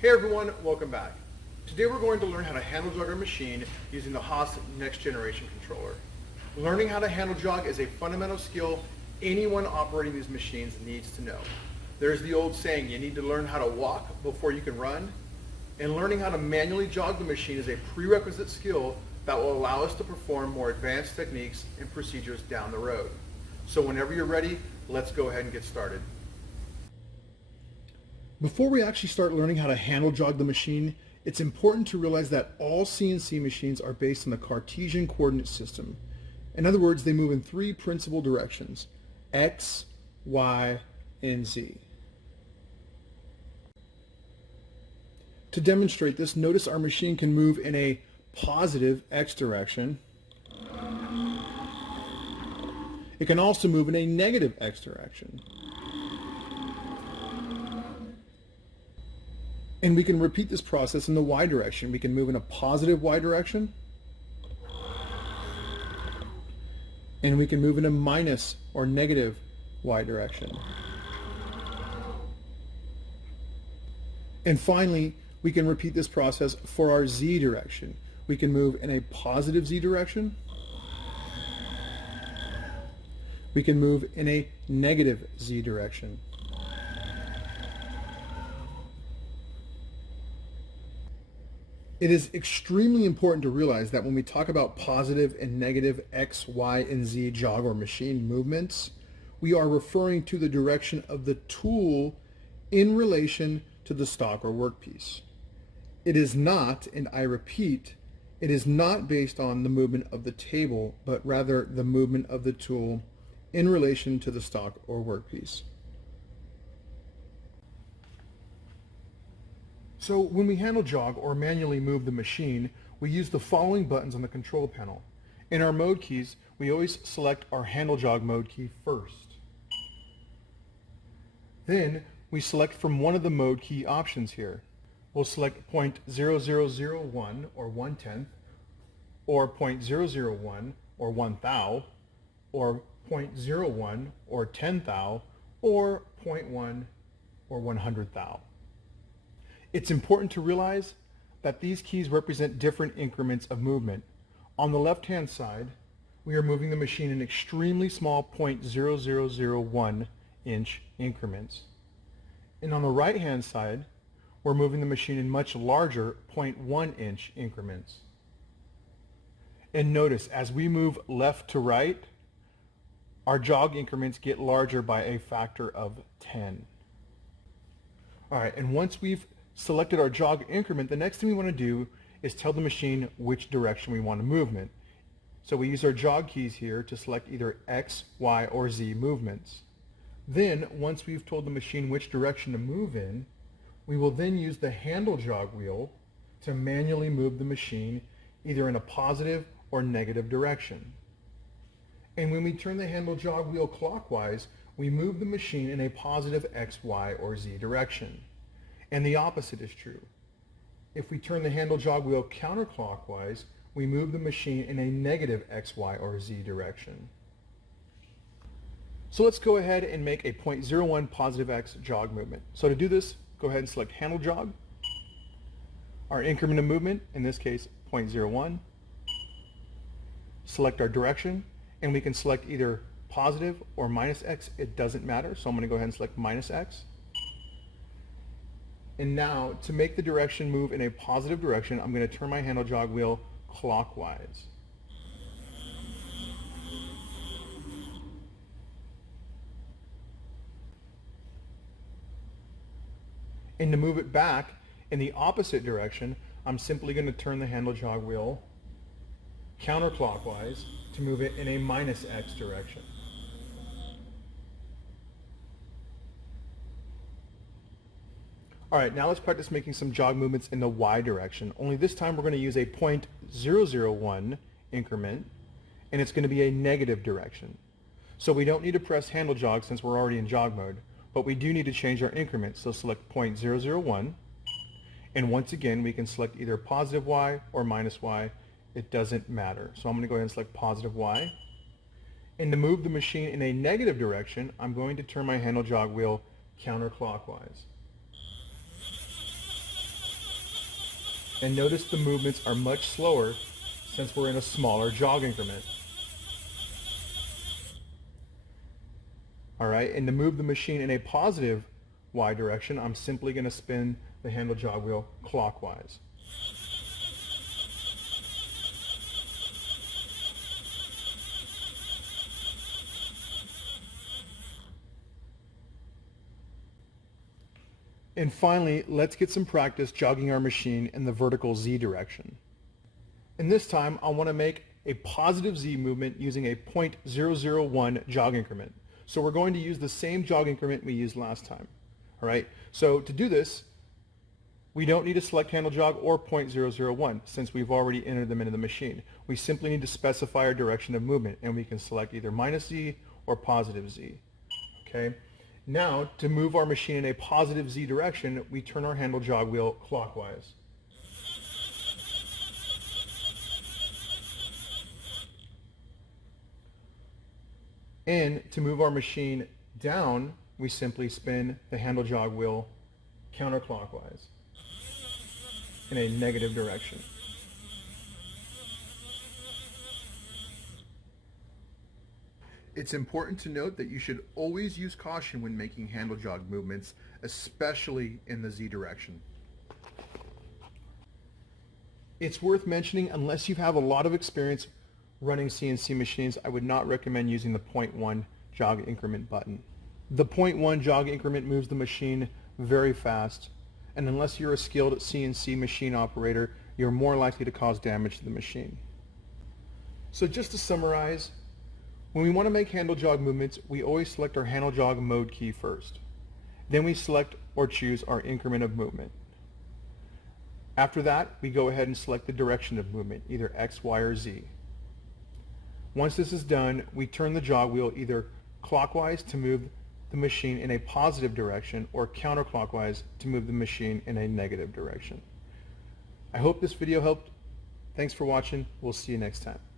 Hey everyone, welcome back. Today we're going to learn how to handle jog our machine using the HAAS Next Generation Controller. Learning how to handle jog is a fundamental skill anyone operating these machines needs to know. There's the old saying, you need to learn how to walk before you can run, and learning how to manually jog the machine is a prerequisite skill that will allow us to perform more advanced techniques and procedures down the road. So whenever you're ready, let's go ahead and get started. Before we actually start learning how to handle jog the machine, it's important to realize that all CNC machines are based on the Cartesian coordinate system. In other words, they move in three principal directions: X, Y, and Z. To demonstrate this, notice our machine can move in a positive X direction. It can also move in a negative X direction. And we can repeat this process in the Y direction. We can move in a positive Y direction, and we can move in a minus or negative Y direction. And finally, we can repeat this process for our Z direction. We can move in a positive Z direction. We can move in a negative Z direction. It is extremely important to realize that when we talk about positive and negative X, Y, and Z jog or machine movements, we are referring to the direction of the tool in relation to the stock or workpiece. It is not, and I repeat, it is not based on the movement of the table, but rather the movement of the tool in relation to the stock or workpiece. So when we handle jog or manually move the machine, we use the following buttons on the control panel. In our mode keys, we always select our handle jog mode key first. Then we select from one of the mode key options here. We'll select 0.0001 or 1/10, or 0.001 or 1 thou, or 0.01 or 10 thou, or 0.1 or 100 thou. It's important to realize that these keys represent different increments of movement. On the left-hand side, we are moving the machine in extremely small 0.0001 inch increments. And on the right-hand side, we're moving the machine in much larger 0.1 inch increments. And notice, as we move left to right, our jog increments get larger by a factor of 10. All right, and once we've selected our jog increment, the next thing we want to do is tell the machine which direction we want to movement. So we use our jog keys here to select either X, Y, or Z movements. Then, once we've told the machine which direction to move in, we will then use the handle jog wheel to manually move the machine either in a positive or negative direction. And when we turn the handle jog wheel clockwise, we move the machine in a positive X, Y, or Z direction. And the opposite is true. If we turn the handle jog wheel counterclockwise, we move the machine in a negative X, Y, or Z direction. So let's go ahead and make a 0.01 positive X jog movement. So to do this, go ahead and select handle jog. Our increment of movement, in this case 0.01. Select our direction, and we can select either positive or minus X. It doesn't matter, so I'm going to go ahead and select minus X. And now, to make the direction move in a positive direction, I'm going to turn my handle jog wheel clockwise. And to move it back in the opposite direction, I'm simply going to turn the handle jog wheel counterclockwise to move it in a minus X direction. All right, now let's practice making some jog movements in the Y direction, only this time we're going to use a 0.001 increment, and it's going to be a negative direction. So we don't need to press handle jog since we're already in jog mode, but we do need to change our increment, so select 0.001, and once again we can select either positive Y or minus Y. It doesn't matter. So I'm going to go ahead and select positive Y. And to move the machine in a negative direction, I'm going to turn my handle jog wheel counterclockwise. And notice the movements are much slower since we're in a smaller jog increment. All right, and to move the machine in a positive Y direction, I'm simply going to spin the handle jog wheel clockwise. And finally, let's get some practice jogging our machine in the vertical Z direction. And this time, I want to make a positive Z movement using a 0.001 jog increment. So we're going to use the same jog increment we used last time. All right, so to do this, we don't need to select handle jog or 0.001 since we've already entered them into the machine. We simply need to specify our direction of movement, and we can select either -Z or positive Z. Okay. Now, to move our machine in a positive Z direction, we turn our handle jog wheel clockwise. And to move our machine down, we simply spin the handle jog wheel counterclockwise in a negative direction. It's important to note that you should always use caution when making handle jog movements, especially in the Z direction. It's worth mentioning, unless you have a lot of experience running CNC machines, I would not recommend using the 0.1 jog increment button. The 0.1 jog increment moves the machine very fast, and unless you're a skilled CNC machine operator, you're more likely to cause damage to the machine. So just to summarize, when we want to make handle jog movements, we always select our handle jog mode key first. Then we select or choose our increment of movement. After that, we go ahead and select the direction of movement, either X, Y, or Z. Once this is done, we turn the jog wheel either clockwise to move the machine in a positive direction or counterclockwise to move the machine in a negative direction. I hope this video helped. Thanks for watching. We'll see you next time.